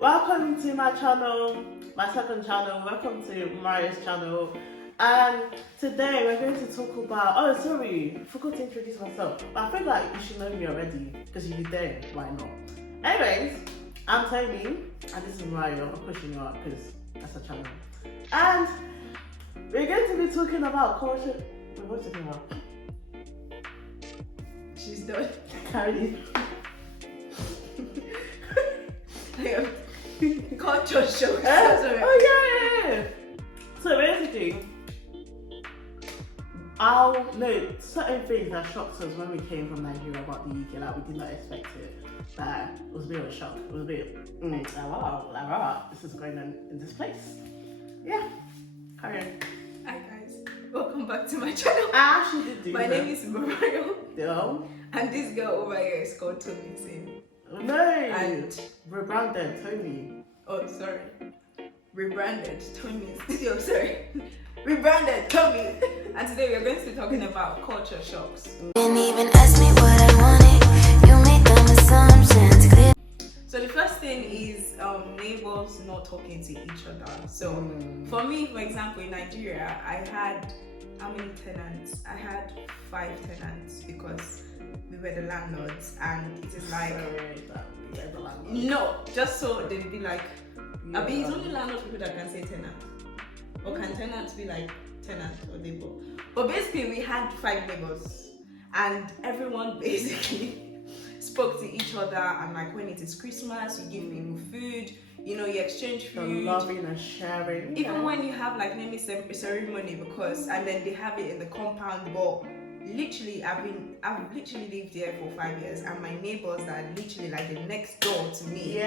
Welcome to my channel, my second channel. Welcome to Mario's channel. And today we're going to talk about, I forgot to introduce myself. But I feel like you should know me already because if you don't, why not? Anyways, I'm Tomi and this is Mario. I'm pushing you up because that's a channel. And we're going to be talking about culture. Wait, what are we talking about? She's done. Carry. Culture shock. Yeah. So basically, certain things that shocked us when we came from Nigeria about the UK, like we did not expect it. Like, it was a bit of a shock. It was a bit, wow, this is going on in this place. Yeah, carry on. Hi guys, welcome back to my channel. I actually did do My name is Baymorayo. No. And this girl over here is called Tomi. No. And rebranded Tomi. oh, sorry. Rebranded Tomi. Oh, sorry. Rebranded Tomi. And today we are going to be talking about culture shocks. Didn't even ask me what I wanted. You made them assumptions clear. So the first thing is neighbors not talking to each other. So for me, for example, in Nigeria, I had how many tenants? I had 5 tenants because we were the landlords, and it is like no, just so they'd be like, I mean, it's only landlord people that can say tenant, or can tenants be like tenant or neighbor? But basically, we had 5 neighbors, and everyone basically spoke to each other. And like when it is Christmas, you give people food, you exchange food, loving and sharing. even when you have like naming ceremony, because and then they have it in the compound. But literally, I've literally lived here for 5 years, and my neighbors that are literally like the next door to me, I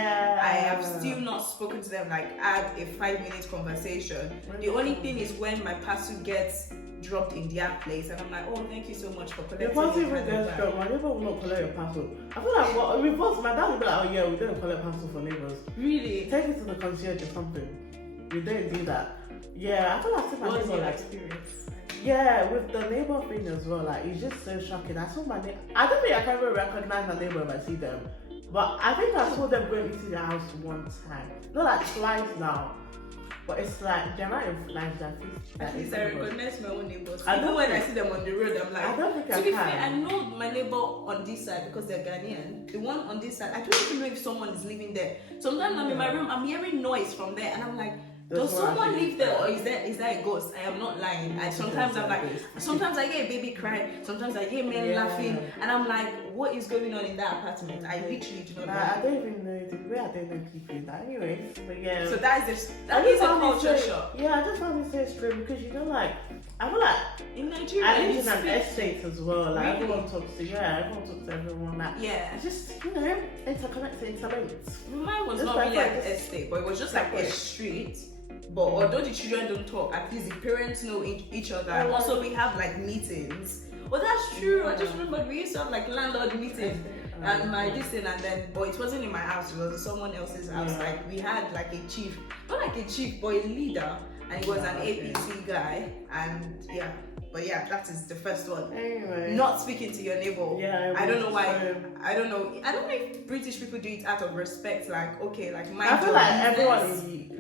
have still not spoken to them, like had a 5-minute conversation. The only thing is when my parcel gets dropped in their place, and I'm like, oh, thank you so much for collecting. Your parcel even gets dropped. My neighbor will not collect your parcel. I feel like my dad will be like, oh yeah, we don't collect parcel for neighbors. Really? Take it to the concierge or something. We don't do that. Yeah, I feel like my What's neighbor your like experience? yeah, with the neighbor thing as well, like it's just so shocking. I saw my neighbor. I don't think I can even recognize my neighbor if I see them. But I think I saw them going into their house one time. Not like twice now. But it's like they're right in Nigeria. At least I recognize my own neighbors. I Even don't when I think- see them on the road, I'm like, I don't think to I be can. fair, I know my neighbor on this side because they're Ghanaian. The one on this side, I don't even know if someone is living there. Sometimes I'm in my room, I'm hearing noise from there, and I'm like, does someone live there, or is that a ghost? I am not lying. Sometimes I'm like, sometimes I hear a baby cry, sometimes I hear men laughing, and I'm like, what is going on in that apartment? I literally do not know. I don't even know the way I don't know people in that. Anyways, but yeah. So that is a culture shock. Yeah, I just found it so strange because like I feel like In Nigeria, I live you in an speak- estate as well. Like Really? everyone talks to everyone. Like Yeah. it's just interconnected, interlinked. Mine was It's not like really an this- estate, but it was just like a street. But although the children don't talk, at least the parents know each other. And also we have like meetings. Well, that's true. I just remember we used to have like landlord meetings and my this thing, and then but it wasn't in my house, it was in someone else's house. Yeah. Like we had like a chief, not like a chief, but a leader, and he was an APC guy. And yeah. But yeah, that is the first one. Anyway. Not speaking to your neighbor. Yeah. I don't know why. So, I don't know if British people do it out of respect. Like, okay, like my. I feel like everyone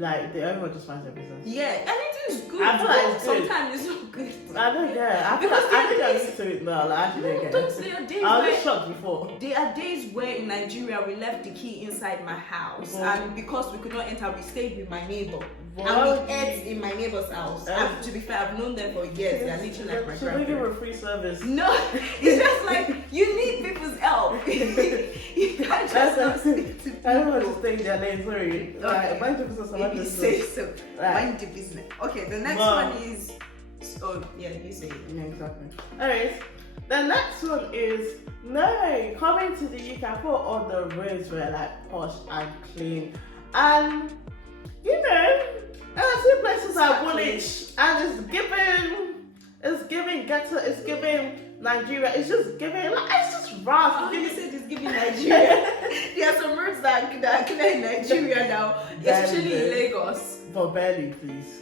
everyone just finds their business. Yeah, and it is good. I feel like but it's good. sometimes it's not good. I don't get it. I feel Because like I think there are I'm days- used to it now. Like I actually don't get Don't it. say a day I was where just shocked before. there are days where in Nigeria we left the key inside my house, and because we could not enter, we stayed with my neighbor. And we ate in my neighbor's house. And to be fair, I've known them for years. They're literally like my So they give grandparents. a free service. No, it's just like you need people's help. You can't just not speak to I don't want to people. stay in their name, sorry. Like, mind your business, If you say so, Right. mind the business. Okay, the next Well- one is. Oh yeah, you say it. Yeah, exactly. Anyways, the next one is coming to the UK, I thought all the roads were like posh and clean. And I see places like Woolwich, and it's giving ghetto, it's giving Nigeria, it's just giving, like, it's just rough. How you said it's giving Nigeria? There are some roads that are clear in Nigeria now, especially in Lagos. But barely, please.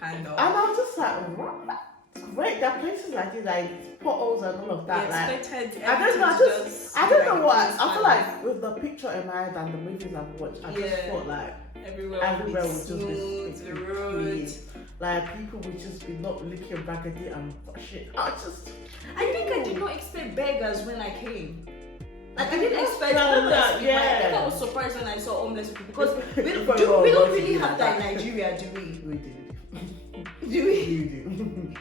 Kind of. And I was just like, what? great. There are places like this, like potholes and all of that. Yeah, Like, expected I don't know. everything to I don't be know what. a I feel smooth like with the picture in my head and the movies I've watched, I just Yeah. thought like everywhere everywhere would would be just be smooth, the clean. road. Like people would just be not looking raggedy and shit. I think I did not expect beggars when I came. Like I didn't That's expect better, homeless people. yeah. I think I was surprised when I saw homeless people because we don't, Very well, we don't what really you have like that in that. Nigeria, do we? We do. Do we? You do.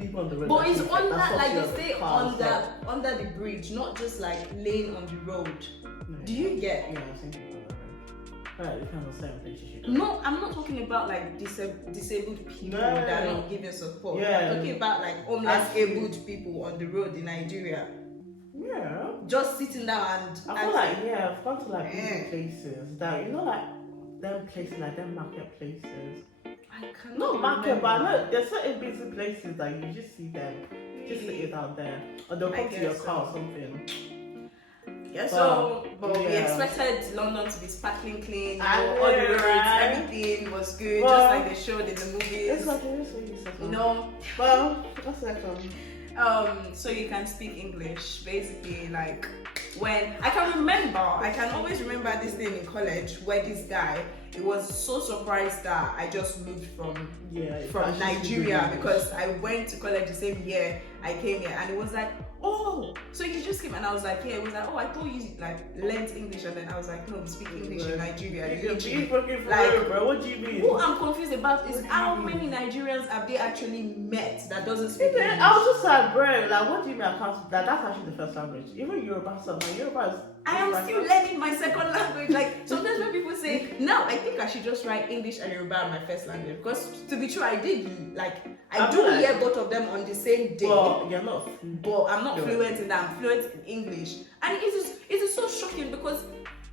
People on the road. But it's actually, under, that's what like you they have stay cars, under the bridge, not just like laying on the road. like- Do you get? Yeah, I'm thinking about that. Right, it kind of certain places you go. No, I'm not talking about like disabled people No. that are not giving support. Yeah. I'm talking about like homeless, Actually. abled people on the road in Nigeria, Yeah. just sitting down and. I feel like I've gone to like Yeah. busy places that like them places like them marketplaces. I cannot Not market, remember. but I know there's certain busy places that you just see them just sitting out there, or they'll I come to your guess car so. or something. Yeah, so but we yeah. expected London to be sparkling clean, you I know, all the know, roads, right? everything was good, Well, just like they showed in the movies. It's like it is what you said. You know, Well, what's that from? so you can speak English, basically. Like when I can always remember this thing in college where this guy, he was so surprised that I just moved from Nigeria because I went to college the same year I came here, and it was like, oh, so you just came, and I was like, yeah. It was like, oh, I thought you like learned English, and then I was like, no, we speak English in Nigeria. You can literally. be fucking for Like, real, bro. What do you mean? What I'm confused about is What do you how mean? many Nigerians have they actually met that doesn't speak English? I was just like, bro, like, what do you mean I can't? That's actually the first language. Even Yoruba, stuff. Like, Yoruba is. I am still learning my second language. Like sometimes when people say, now I think I should just write English and Yoruba as my first language, because to be true, I did like I do like- hear both of them on the same day. Well, you're not. But I'm not Fluent. fluent in that. I'm fluent in English, and it is so shocking because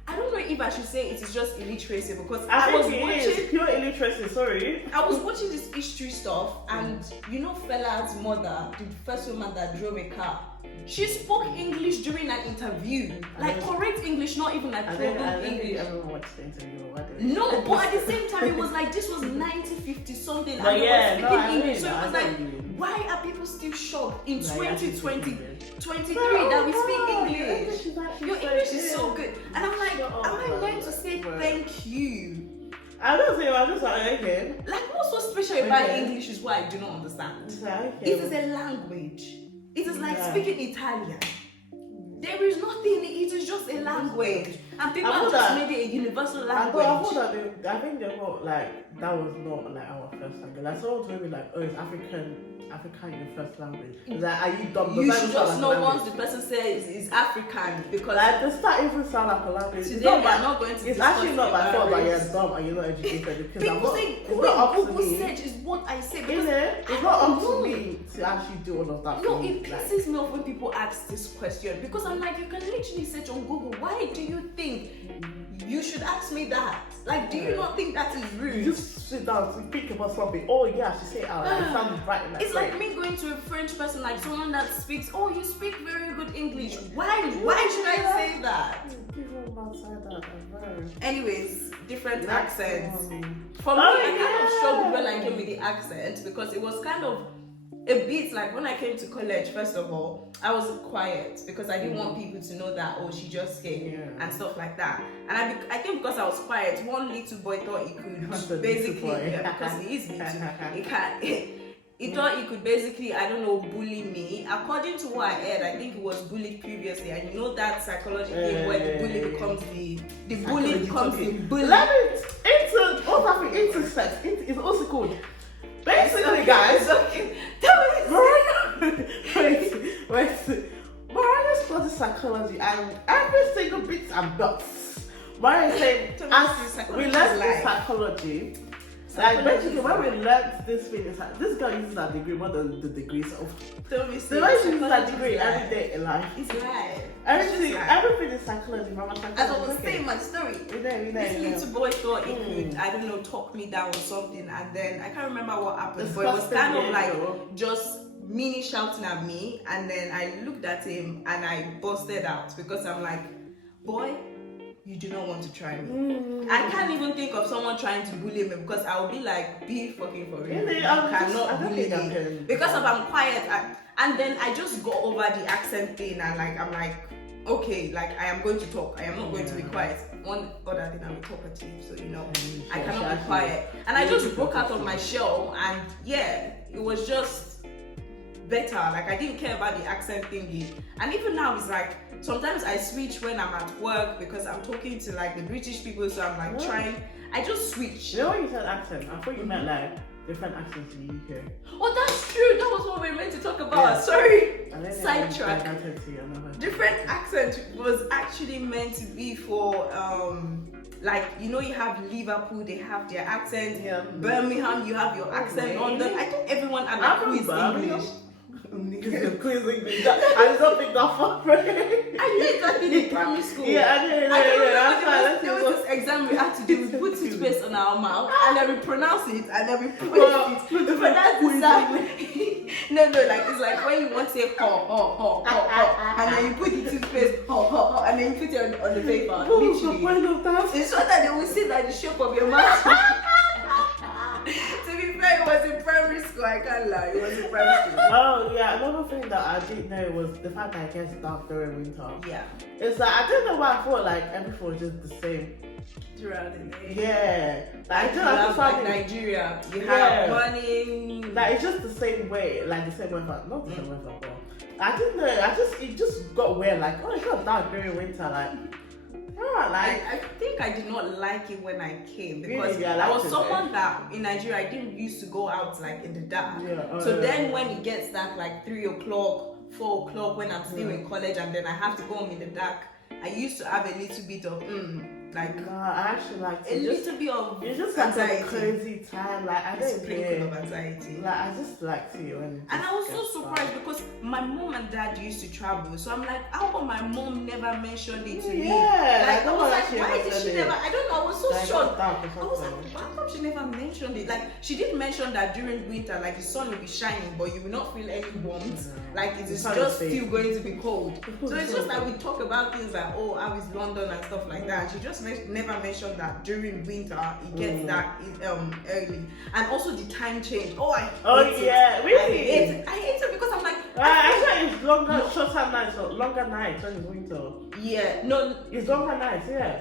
I don't know if I should say it is just illiteracy, because I was think it watching. is pure illiteracy. Sorry. I was watching this history stuff, and you know, Fella's mother, the first woman that drove a car, she spoke English during an interview, like correct English, not even like I proper don't think English. everyone watched the interview. No, but at the same time, it was like this was 1950 something, But and yeah, they no, were I speaking English. mean, So it I was know like, what you mean. why are people still shocked in Like, actually 2020, speaking 23 English. that we Bro, speak your English? is actually Your English is so good, and I'm like, Shut up, am I man. meant to say Bro. thank you? I don't say. I'm just like, okay. Like, what's so special about Okay. English is what I do not understand. Just like, okay. It is a language. It is like Yeah. speaking Italian. There is nothing. It is just a language, and people I have know just that. made it a universal I language. thought that I think they thought like that was not like our first language. Like someone told me like, oh, it's African your first language. It's like, are you dumb? You Does that should sound just like a know language? once the person says is African, because Like the start even sound like a language. today It's we not are my, not going to it's discuss actually not my fault that race. you're dumb and you're not educated because I'm People not. say It's not up to Google me. search is what I say, Is because it? It's I not up don't to know. me to actually do all of that. No, for me. it pisses me off when people ask this question, because I'm like, you can literally search on Google. Why do you think you should ask me that? Like, do you not think that is You rude? just sit down to think about something. Oh yeah, I should say it out. It sounds right in my It's like brain. me going to a French person, like someone that speaks, oh, you speak very good English. Why should I say that? People outside that, bro. Anyways, different accents. For me, Oh, I kind of yeah. struggled when I came with the accent, because it was kind of a bit like when I came to college. First of all, I was quiet because I didn't want people to know that, oh, she just came Yeah. and stuff like that. And I think because I was quiet, one little boy thought he could That's a basically, little boy. yeah, because he is little, he can. He thought he could basically, I don't know, bully me. According to what I heard, I think he was bullied previously, and you know that psychology thing where the bully becomes the bully becomes the bully. Let me into what's happening? Intersex. It's also called. Basically, guys. Okay. Tell me this. Mariah. wait. Mariah studies psychology and every single bits and bots. Mariah said, Tell me as this, psychology we is learned life. in psychology. Psychology Like basically, is when we life. learned this thing, it's like, this girl uses her degree more than the degrees of. Tell me The way she uses her psychology degree is every life. day in life. It's life. Everything, It's just life. everything is psychology, mama. Psychology. As I was okay. saying my story, We know. this little boy thought he could, I don't know, talk me down or something, and then I can't remember what happened, but it was Disgusting kind of like behavior. just mini shouting at me, and then I looked at him and I busted out because I'm like, boy, you do not want to try me. I can't even think of someone trying to bully me because I will be like, be fucking for real. Really? You cannot bully me. Because if I'm quiet, and then I just go over the accent thing and like I'm like, okay, like I am going to talk. I am not going to be quiet. One other thing, I'm talkative, so you know, I cannot be quiet. And I just broke out of my shell, and yeah, it was just better. Like I didn't care about the accent thingy. And even now, it's like sometimes I switch when I'm at work because I'm talking to like the British people, so I'm like trying. I just switch. You know when you said accent, I thought you meant like different accents in the UK. Oh, that's true. That was what we were meant to talk about. Sorry. Sidetrack. Different accent was actually meant to be for like, you know, you have Liverpool, they have their accent. Yeah. Birmingham, you have your accent. London, I think everyone had like quiz English. Quiz English. I don't think that far. I did that in primary school. Yeah, I did. There was this exam we had to do. We put toothpaste on our mouth and then we pronounce it and then we pronounce it. But that's exactly. No, like it's like when you want to say ho, and then you put the toothpaste ho, and then you put it on the paper. Literally. It's so that they will see that the shape of your mouth. To be fair, it was in primary school. I can't lie. It was in primary school. Oh yeah, another thing that I didn't know was the fact that it gets dark during winter. Yeah. It's like I don't know why I thought like everything was just the same. Throughout the day. Yeah. Like, you have like Nigeria. You have morning. Like it's just the same way, like the same weather. Not the same weather, but I didn't know. It just got weird. Like, oh, it's got dark during winter. Like, I think I did not like it when I came because really? I was someone that in Nigeria I didn't used to go out like in the dark. Yeah, so then when it gets dark like 3 o'clock, 4 o'clock when I'm still in college and then I have to go home in the dark, I used to have a little bit of like I actually like a little bit of it's just anxiety. Like a crazy time. Like I don't sprinkle of anxiety. Like I just like to when. And I was so surprised because my mom and dad used to travel, so I'm like, how come my mom never mentioned it to me? Like I was like, why did she never? I don't know. I was so shocked. I was like, how come she never mentioned it? Like she did mention that during winter, like the sun will be shining, but you will not feel any warmth. Like it is just still going to be cold. So it's just that we talk about things like, oh, how is London and stuff like that. And she just never mentioned that during winter it gets dark early, and also the time change. Oh, I hate it. Really? I hate it because I'm like, actually it's longer, shorter nights or longer nights when it's winter. Yeah, no, it's longer nights. Yeah.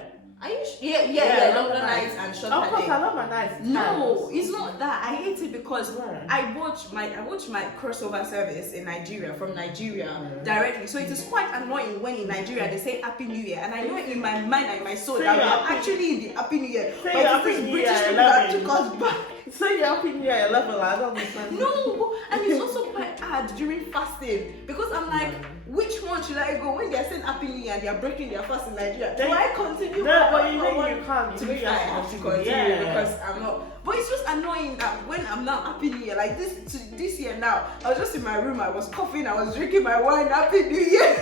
Yeah, longer nights and shorter days. Of course, I love my nights. No, it's not that. I hate it because I watch my crossover service in Nigeria from Nigeria directly. So it is quite annoying when in Nigeria they say Happy New Year, and I know in my mind and in my soul that we are actually in the Happy New Year. But it's this British people that took us back. Say Happy New Year 11. I don't understand. No, and it's also quite hard during fasting because I'm like, which one should I go when they're saying Happy New Year and they're breaking their fast in Nigeria? Do I continue? No, but you know you can't. To be fair, I have to continue because I'm not. But it's just annoying that when I'm not Happy New Year, like this year now, I was just in my room, I was coughing, I was drinking my wine, Happy New Year.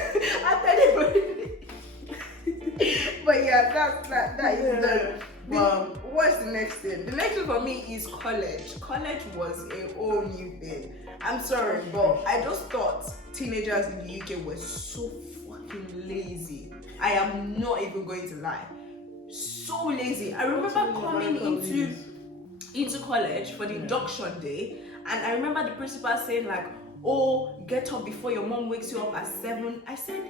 But yeah, that is the. What's the next thing? The next thing for me is college. College was a whole new thing. I'm sorry, but I just thought teenagers in the UK were so fucking lazy. I am not even going to lie. So lazy. I remember coming into college for the induction day, and I remember the principal saying like, oh, get up before your mom wakes you up at 7. I said,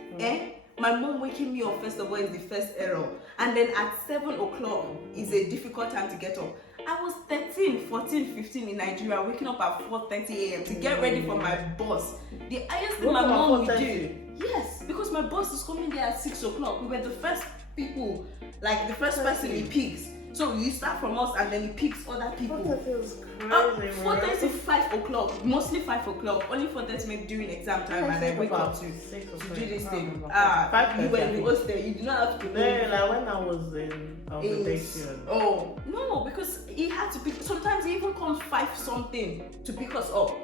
my mom waking me up first of all is the first error, and then at 7 o'clock is a difficult time to get up. I was 13, 14, 15 in Nigeria, waking up at 4:30 a.m. to get ready for my bus. The highest thing my mom would do. Yes, because my boss is coming there at 6 o'clock. We were the first people, like the first person he picks. So you start from us and then he picks other people. 4:30 to 5 o'clock, mostly 5 o'clock. Only 4:30 maybe during exam time, and then wake up to do this thing. You were in the hostel, you do not have to go. No, like when I was in daycare. Oh no, because he had to pick. Sometimes he even comes 5 something to pick us up.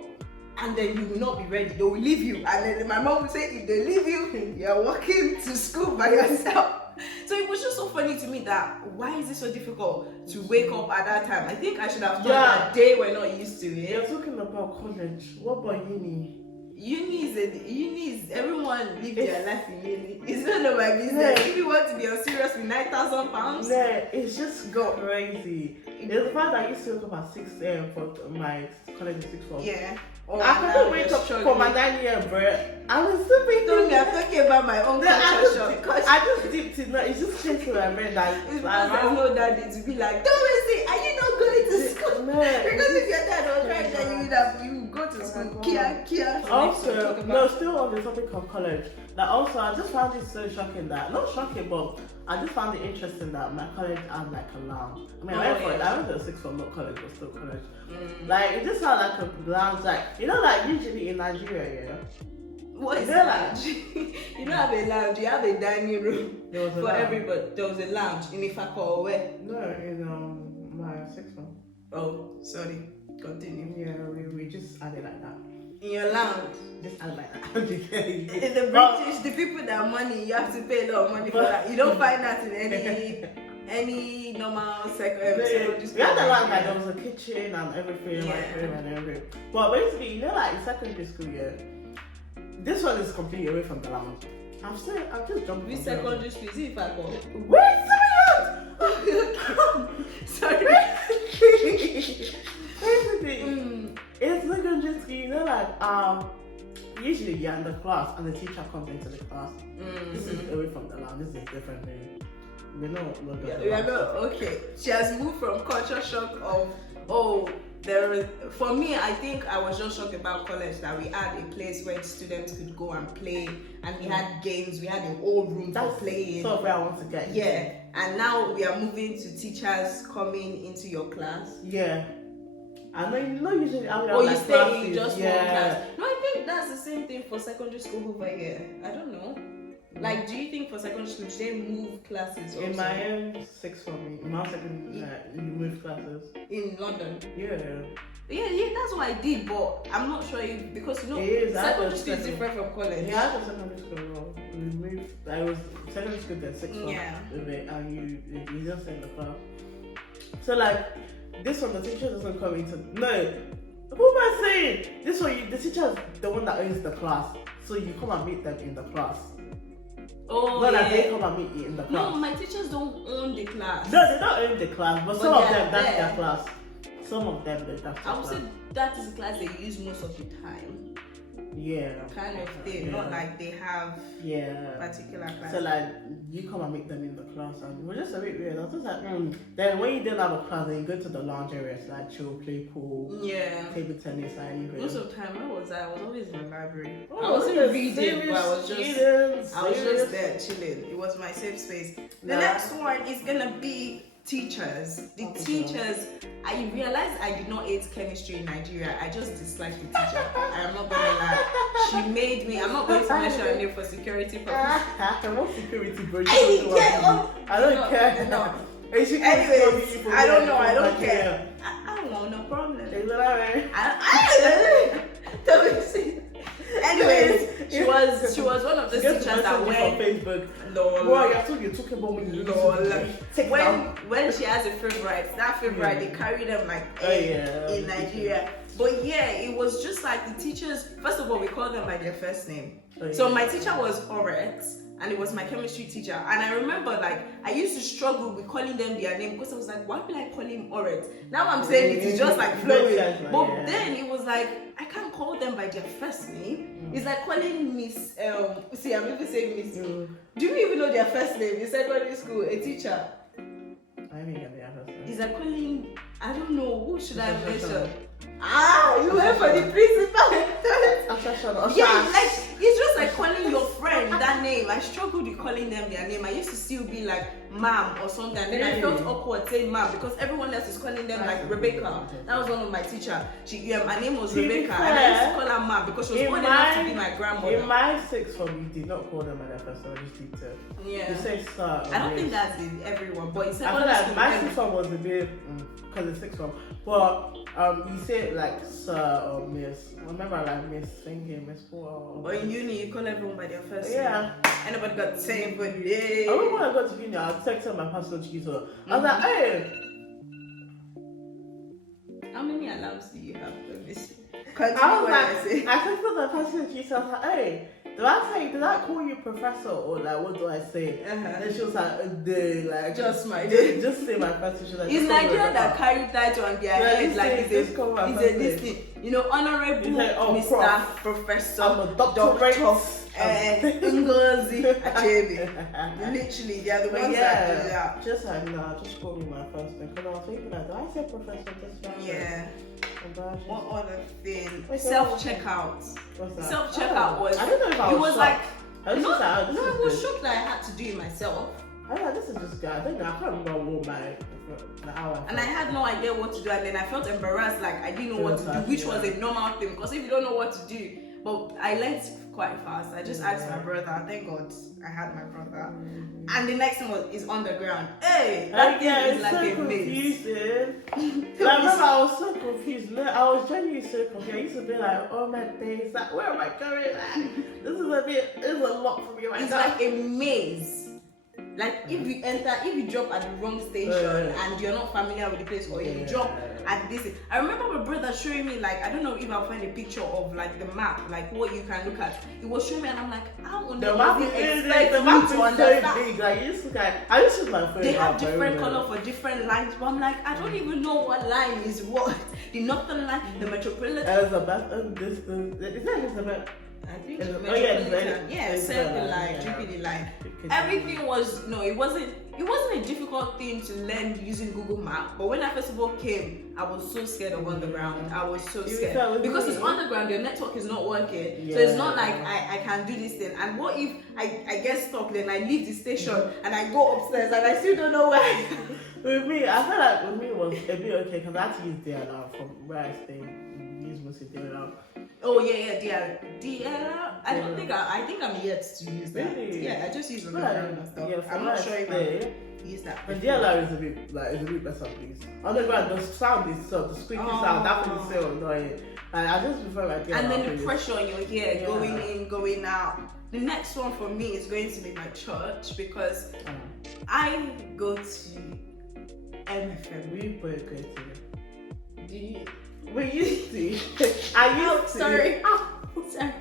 And then you will not be ready. They will leave you. And then my mom will say, if they leave you, you're walking to school by yourself. So it was just so funny to me that why is it so difficult to wake up at that time? I think I should have thought that they were not used to it. You're talking about college. What about uni? uni is everyone live their life in uni. It's none of my business. If you want to be on serious with £9,000, yeah, it's just got crazy. It's the fact that I used to wake up at 6 a.m. for my college in 6 form. Yeah. I couldn't wake up for my 9 year break. I was still thinking. Tomi, I'm talking about my own culture shock. I just dipped in. No, it's just came to my brain that it's because there's no daddy to be like, don't say, are you not going to school? No. Because if your dad was right there, you would go to school. Kia. Also, no, still on the topic of college. That also, I just found it so shocking that, not shocking, but I just found it interesting that my college had like a lounge. I mean, I went for it. I went to a 6 form, not college, but still college. Like, it just had like a lounge, like, you know, like usually in Nigeria, yeah. What is lounge? You don't have a lounge, you have a dining room for lounge. Everybody. There was a lounge in Ifako or where? No, in my 6 form. Oh, sorry. Continue. Yeah, we just had it like that. In your lounge? Just had it like that. In the British, the people that have money, you have to pay a lot of money for that. You don't find that in any normal secondary. We had a lounge, like there was a kitchen and everything, like room and everything. But basically, you know, like in secondary school, yeah, this one is completely away from the lounge. I'm just jumping. Which secondary school is it? If I call. Wait, sorry. Basically, it's secondary school, you know, like usually you're in the class and the teacher comes into the class. This is away from the lounge. This is different thing. We know. Okay. She has moved from culture shock of for me, I think I was just shocked about college that we had a place where students could go and play, and we had games, we had a whole room for playing. That's where I want to get. Yeah, and now we are moving to teachers coming into your class. Yeah. And then usually I would have like you stay in just one class. Yeah. No, I think that's the same thing for secondary school over here. I don't know. Like, do you think for secondary school, they move classes also? In my own 6 for me, in my second, you move classes. In London? Yeah, that's what I did, but I'm not sure if, because you know, secondary school is different from college. Yeah, I was secondary school. We moved, I was secondary school then 6 form. Yeah. And you just in the class. So, like, this one, the teacher doesn't come into, no. Who am I saying? This one, the teacher is the one that owns the class. So you come and meet them in the class. Oh, not that they come and meet you in the class. No, my teachers don't own the class. No, they don't own the class, but some of them, that's their class. Some of them, that's their class. I would say that is the class they use most of the time. Yeah. Kind of thing. Yeah. Not like they have particular class. So like, you come and meet them in the class, and we're just a bit weird. I was just like, Then when you don't have a class, then you go to the lounge areas, like chill, play pool, table tennis, anything. Most of the time, where was I? I was always in the library. Oh, I wasn't reading, but I was just there chilling. It was my safe space. The next one is gonna be teachers. The teachers, I realized I did not hate chemistry in Nigeria. I just disliked the teacher. I am not gonna lie. She made me. I'm not going to mention her name for security purposes. What security, bro? I don't care. No. Anyways, I don't know. I don't care. I don't know. No problem. Anyways, she was one of the teachers that went on Facebook. Boy, you're talking about me. When she has a favorite, that favorite they carry them like in Nigeria. But yeah, it was just like the teachers. First of all, we call them by their first name. So my teacher was Oret, and it was my chemistry teacher. And I remember, like, I used to struggle with calling them their name because I was like, why will I call him Oret? Now I'm saying it's just like flowing. But then it was like, I can't call them by their first name. It's like calling Miss, see, I'm even saying Miss. Do you even know their first name in secondary school? A teacher. I mean, their first name. It's like calling, I don't know, who should I mention? You went for the principal. Yeah, like, it's just like calling your friend that name. I struggled with calling them their name. I used to still be like ma'am or something. And then I felt awkward saying ma'am because everyone else is calling them like Rebecca. That was one of my teachers. My name was Rebecca, and I used to call her ma'am because she was old enough to be my grandmother. In my 6 form, you did not call them by their first name. You just did Yeah. You say sir. I don't think that's in everyone, but it's I feel like my 6 form was a bit because it's 6 form. But you say like sir or miss. I remember like miss thinking, miss Paul. Or in uni, you call everyone by their first name. Anybody got the same, but I remember when I got to uni, I texted my personal tutor. I was like, hey. How many alarms do you have? Continue I was what like, I say. I said to the person, she said, hey, did I call you professor or like what do I say? And she was like, dude, like Just my just say my first. She was like, It's just call me Nigeria that Rebecca. carry title on their Yeah, head just like say- it's just call my a first this name. thing. You know, honorable It's like, oh, Mr. prof. Professor I'm a doctorate. Ngozi Achebe. Literally, they are the But ones that do that. just like just call me my first name. Because I was thinking like, do I say professor just fine? Yeah. Embarrassing. What other thing? Wait, so Self checkout. What's that? Self checkout was. I don't know if I It was was like. shocked. I was just like, oh, this No, is I was good. shocked that I had to do it myself. I know this is just good. I don't know. I can't remember what my hour. And I had no idea what to do, and then I felt embarrassed, like I didn't know what to do, which was a normal thing. Because if you don't know what to do, but I learned quite fast. I just asked my brother. Thank God I had my brother. And the next one is underground. Hey, that thing is like so a maze. confusing. Like, remember, I was so confused. Look, I was genuinely so confused. I used to be like, oh my days, like, where am I going? Like, this is a lot for me right It's now. like a maze. Like if you drop at the wrong station and you're not familiar with the place, or you drop at this. I remember my brother showing me, like, I don't know if I'll find a picture of like the map, like what you can look at. He was showing me, and I'm like, how on The earth map do you is expect the me map to is so understand? big. Like, you just look at. I just use my phone. They have now, different very well. color for different lines, but I'm like, I don't even know what line is what. The northern line, the metropolitan. Elizabeth, is that Elizabeth? I think Oh, yeah, metropolitan. Yeah, circle line, yeah. Jubilee line. Everything was it wasn't a difficult thing to learn using Google Map. But when I first of all came, I was so scared of underground. I was so You scared felt because me. it's underground. Your network is not working, Yeah. so it's not like I can do this thing. And what if I get stuck? Then I leave the station and I go upstairs and I still don't know where. With me, I feel like with me it was a bit okay because I had to use DLR from where I stay. Use mostly DLR. Oh yeah, DLR. I think I'm yet to use that. Really? Yeah, I just use Right. underground and stuff. Yeah, I'm not sure if stay. I use that. And before. DLR is a bit better, please. Underground, the sound is so, the squeaky sound, that thing is so annoying. Like, I just prefer like DLR. And then the please. pressure on your ear, Yeah. going in, going out. The next one for me is going to be my church because I go to MFM. We both go to. Do you? We used to. I used to. Sorry. Sorry.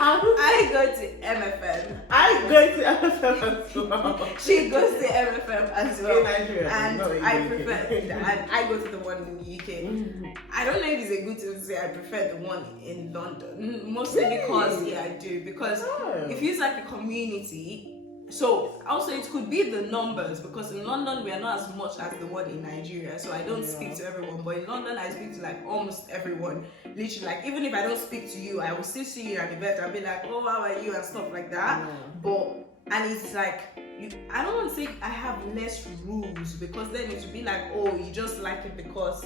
I go to MFM. I go to MFM as well. She goes to MFM as well. In Nigeria, And not in I UK. prefer, and I go to the one in the UK. I don't know if it's a good thing to say I prefer the one in London. Mostly because, Really? yeah, I do. Because Oh. it feels like a community. So also it could be the numbers because in London we are not as much as the one in Nigeria. So I don't speak to everyone, but in London I speak to like almost everyone. Literally, like even if I don't speak to you, I will still see you at an event and be like, oh, how are you and stuff like that. Yeah. But and it's like I don't want to say I have less rules because then it would be like, oh, you just like it because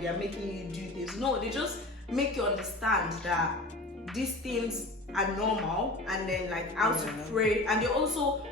they are making you do this. No, they just make you understand that these things are normal, and then like how to pray, and they also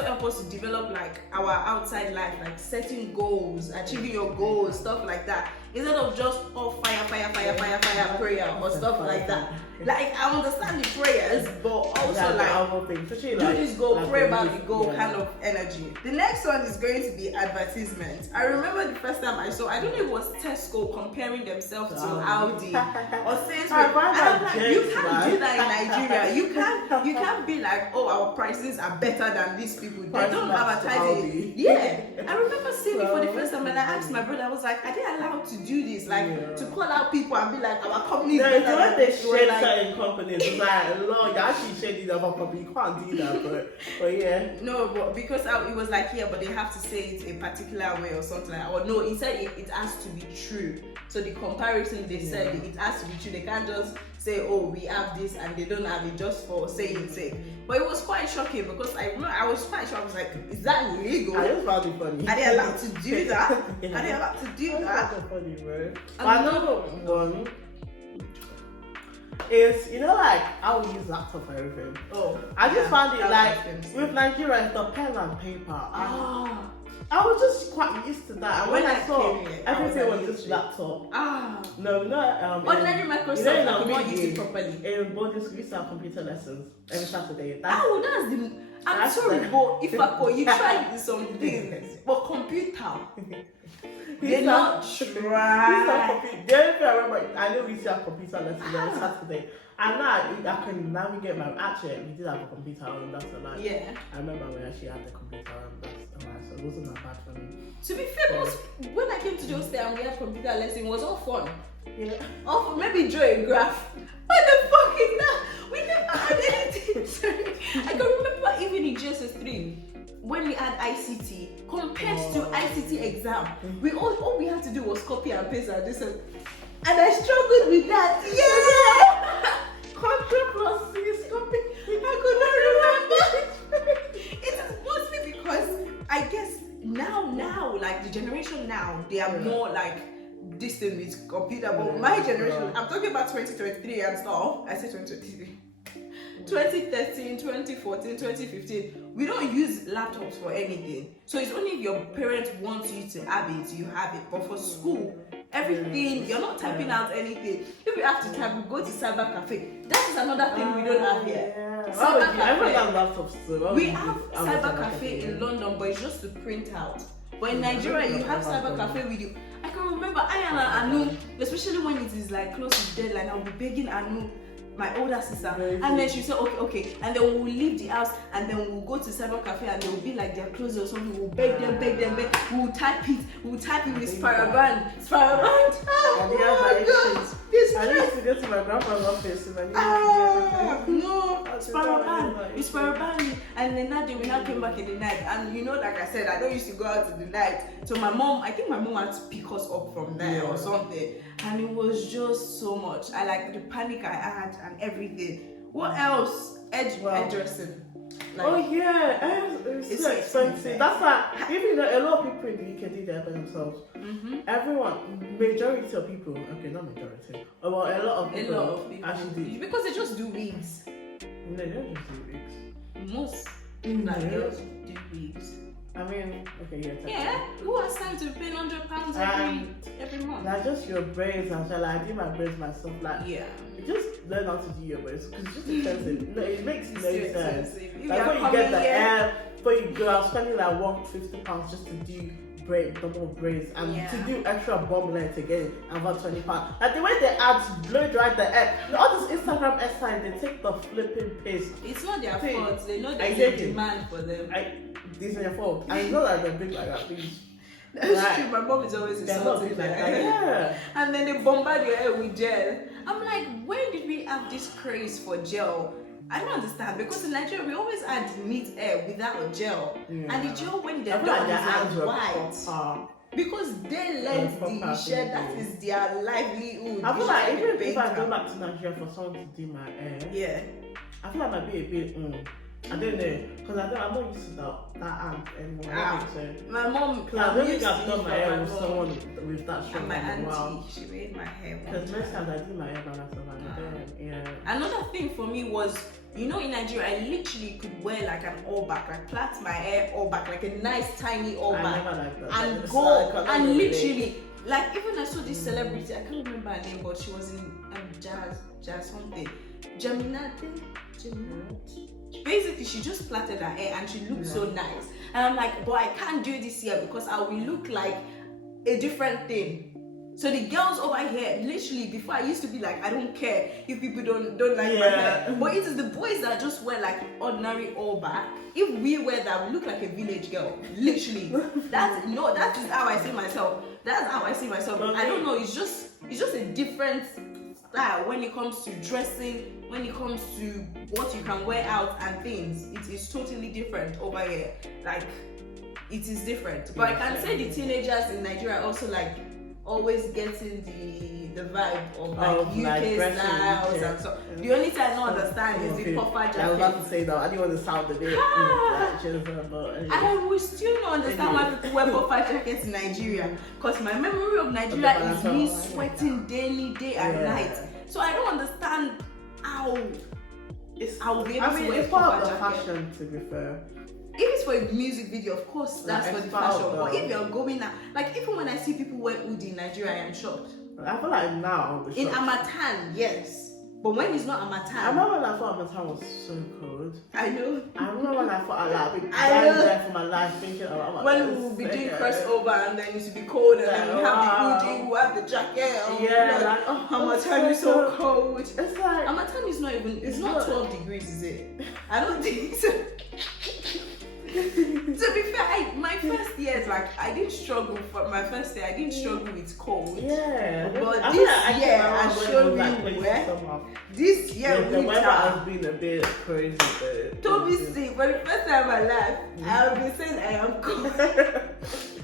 help us to develop like our outside life, like setting goals, achieving your goals, stuff like that, instead of just fire prayer or stuff like that. Like I understand the prayers, but also like do this goal, pray about the goal kind of energy. The next one is going to be advertisement. I remember the first time I saw, I don't know if it was Tesco comparing themselves to Audi or Sainsbury's. And I'm like, you can't do that in Nigeria. You can't be like, oh, our prices are better than these people. They don't advertise it. Yeah. I remember seeing it for the first time and I asked my brother, I was like, are they allowed to do this? Like to call out people and be like, our company is No, better it's when than they this. shade Like, certain companies, it's like, Lord, you actually shade these other companies. You can't do that, but yeah. no, but because it was like, yeah, but they have to say it a particular way or something like that. Or no, he said it has to be true. So the comparison they said it has to be true. They can't just say, oh, we have this and they don't have it just for saying sake. But it was quite shocking because I remember I was quite shocked. I was like, is that illegal? I just found it funny. Are they allowed to do that? Are they allowed to do I that? found it funny, bro. And Another one is, you know, like I will use laptop for everything. Oh, I just found it that like makes sense. with Nigeria, it's the pen and paper. Ah. I was just quite used to that. And when I saw came here, I was everything like, was just laptop. Ah. No, not Ordinary in Microsoft, our I could not use meeting, it properly. In boarding school, we used to have computer lessons every Saturday. Oh, that's the. I'm That's sorry, the- but if I could, you tried some things. But computer, He's they not try. The only thing I remember, I know we used to have computer lessons on Saturday. And now I can navigate my. Actually, we did have a computer on, that's a lie. Yeah. I remember we actually had the computer on, that's a lie, so it wasn't that bad for me. To be fair, when I came to the hostel and we had computer lesson, it was all fun. Yeah. Or maybe draw a graph. What the fuck is that? We never had anything. Sorry. I can remember even in GSS3 when we had ICT compared to ICT exam. We all we had to do was copy and paste and this and I struggled with that. Yeah. Control plus C copy. I could not remember. It is mostly because I guess now like the generation now they are more like this thing with computer, but my generation, I'm talking about 2023 and stuff. I say 2023. 2013, 2014, 2015, we don't use laptops for anything. So it's only if your parents want you to have it, you have it. But for school, everything, you're not typing out anything. If you have to type, we go to cyber cafe. That is another thing we don't have here. Cyber cafe. We have cyber cafe in London, but it's just to print out. But in Nigeria, you have cyber cafe with you. I can remember I and Anu, especially when it is like close to deadline, I'll be begging Anu, my older sister, and then she said okay, and then we'll leave the house and then we'll go to cyber cafe and they will be like they're closed or something. We'll beg them, we'll type it with Sparaband. Oh my God, this I used to go to my grandpa's office and no, Sparaband. And then that day we now came back in the night, and you know, like I said, I don't used to go out in the night. So I think my mom had to pick us up from there or something, and it was just so much. I like the panic I had and everything. What else? Edge dressing. Like, oh yeah, it's so expensive. That's why even a lot of people in the UK do that by themselves. Everyone, majority of people, okay, not majority, but a lot of people actually do. Because they just do wigs. No, they don't just do wigs. Most girls do wigs. I mean, okay, yeah. Who has time to pay £100 every month? Like just your braids and so like I do my braids myself. Like yeah. You just learn how to do your braids because it's just expensive. No, it makes no sense. Like when you get the hair, before you go, I'm spending like £150 just to do double braids and to do extra bomb length again and about £20. Like the way they add blow dry the hair, all this Instagram exercise, they take the flipping piss. It's not their fault. They know there's a demand for them. This is your fault. I know that they're big like that, please. That's true. My mom is always insulting like that. Yeah. And then they bombard your hair with gel. I'm like, when did we have this craze for gel? I don't understand, because in Nigeria we always add neat hair without gel, and the gel when they're done is like white. Because they learned the shed, that is their livelihood. I feel like even if I go back to Nigeria for someone to do my hair, I feel like I might be a bit I don't know, because I'm not used to that amp anymore. So. My mom, because I don't think I've done my hair with someone with that strong. And my auntie, she made my hair. Because most times I do my hair by myself and Another thing for me was, you know, in Nigeria, I literally could wear like an all back, like plait my hair all back, like a nice tiny all back, and go and literally, like even I saw this celebrity, I can't remember her name, but she was in jazz something, Jaminati. Basically, she just plaited her hair and she looked so nice. And I'm like, but I can't do this here because I will look like a different thing. So the girls over here, literally, before I used to be like, I don't care if people don't like my hair. But it is the boys that just wear like ordinary all back. If we wear that, we look like a village girl. Literally. That is how I see myself. That's how I see myself. I don't know, it's just a different style when it comes to dressing, when it comes to what you can wear out and things. It is totally different over here. Like, it is different. But I can say the teenagers in Nigeria also like always getting the vibe of like UK styles and so. The only thing I don't understand is the puffer jacket. I was about to say that. I didn't want to sound a bit but anyway. I will still not understand why people wear puffer jackets in Nigeria, because my memory of Nigeria is me sweating daily, day and night. So I don't understand how I will be able to wear it's part puffer of the jacket. fashion, to be fair. If it's for a music video, of course, that's for the fashion. But if you're going out, like even when I see people wear hoodie in Nigeria, I am shocked. I feel like now in Amatan, yes. But when it's not I Amatan, remember when I thought Amatan was so cold. I know. I remember when I thought I'd be I dying know. there for my life thinking, oh my When God, we will be it's doing sick. crossover and then it will be cold and then we have Wow. the hoodie, we have the jacket. Yeah, like, oh, Hamatan it's is so cold. It's like, Hamatan is not even, it's It's not not. 12 degrees, is it? I don't think so. To be fair, my first years, like, I didn't struggle for my first year, I didn't struggle with cold. yeah. But I this feel like year, I I'll went show on, you like, places where. somehow. This year, Yeah, the weather has winter. been a bit crazy though. Tomi say, for the first time in my life, I've been saying I am cold.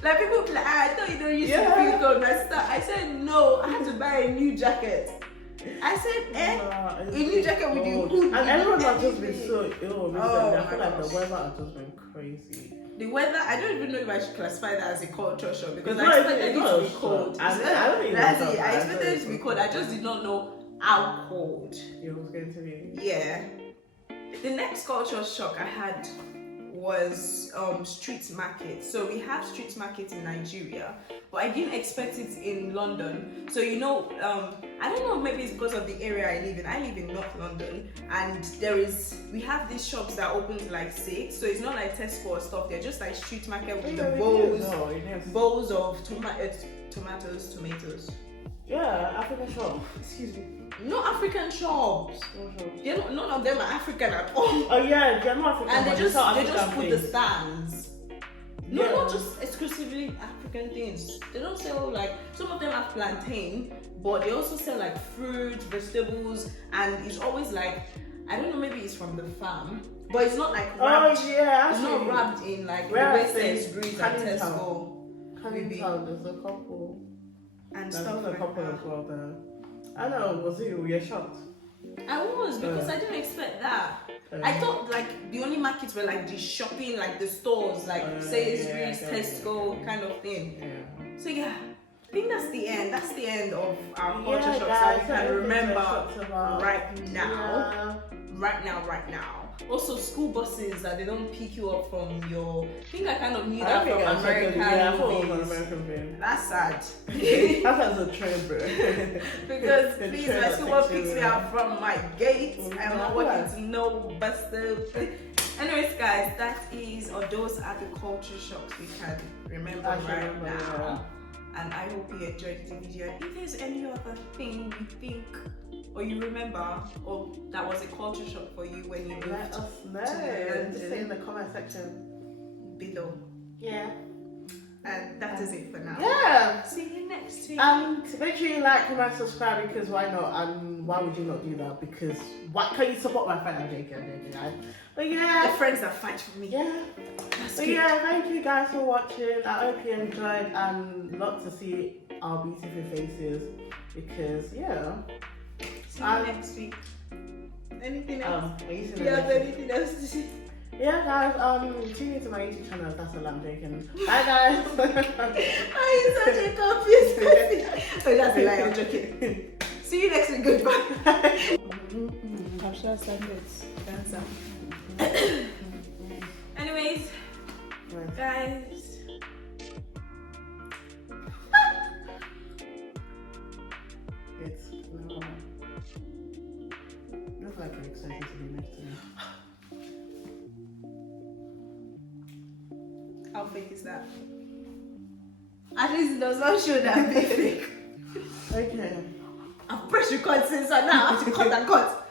Like people be like, I thought you don't used to feel cold. I said no, I had to buy a new jacket. I said, a new jacket with the hood. And everyone has just been so ill recently. Oh I my feel like gosh. the weather has just been crazy. The weather, I don't even know if I should classify that as a culture shock because It's I not expected even- it it's to not be a shock. cold. I don't think That's it's it. a I shock. expected it to be cold. I just did not know how cold. It was going to be. Yeah. The next culture shock I had was street market. So we have street market in Nigeria, but I didn't expect it in London. So I don't know, maybe it's because of the area I live in. I live in North London, and we have these shops that open to like 6. So it's not like Tesco or stuff. They're just like street market with the bowls of tomatoes. Yeah, African shop. Excuse me. No African shops. None of them are African at all. Oh yeah, they're not African. And but they just African put the things. stands. No, Yeah. not just exclusively African things. They don't sell like, some of them have plantain, but they also sell like fruit, vegetables, and it's always like, I don't know, maybe it's from the farm, but it's not like wrapped. Oh yeah, It's not actually. wrapped in like the Where I way stay, Sainsbury's and Canning Town. Tesco Canning Town, there's a couple. and There's stuff a like couple that. as well there. I know, was it? Were you shocked? I was, because I didn't expect that. I thought like the only markets were like the shopping, like the stores, like Sainsbury's, Tesco kind of thing. Yeah. So yeah, I think that's the end. That's the end of our culture Yeah, shocks guys, that we can everything remember we're shocked about. right now. Yeah. Right now. Also, school buses that they don't pick you up from your. I think I kind of knew I that think from I American yeah, I thought it was an movies. American film. That's sad. That's a trend, bro. Because The please, trend my of school bus picture, picks me yeah. up from my gate. I'm not Yeah. working to no bus stop. Anyways, guys, that is, or those are the culture shocks we can remember right now. And I hope you enjoyed the video. And if there's any other thing you think or you remember, or that was a culture shock for you when you Let moved us know. London. Just say in the comment section. below. Yeah. And that is it for now. Yeah. See you next week. And make sure you like, comment, subscribe, because why not? And why would you not do that? Because why can't you support my friend? I'm joking, guys. But The yeah. friends that fight for me. Yeah. That's But good. yeah, thank you guys for watching. I hope you enjoyed and love to see our beautiful faces. Because yeah. See you next week. Anything else? Are you Do you have anything else to say? Yeah, guys. Tune into my YouTube channel. That's all I'm joking. Bye, guys. Oh, you're such a confused person. Oh, that's a lie. I'm joking. See you next week. Goodbye. I'm sure standards. Dancer. Anyways, guys. It's looks like you're excited to be next to me. How fake is that? At least it does not show that big fake. Okay. I've pressed record since, so now I have to cut and cut.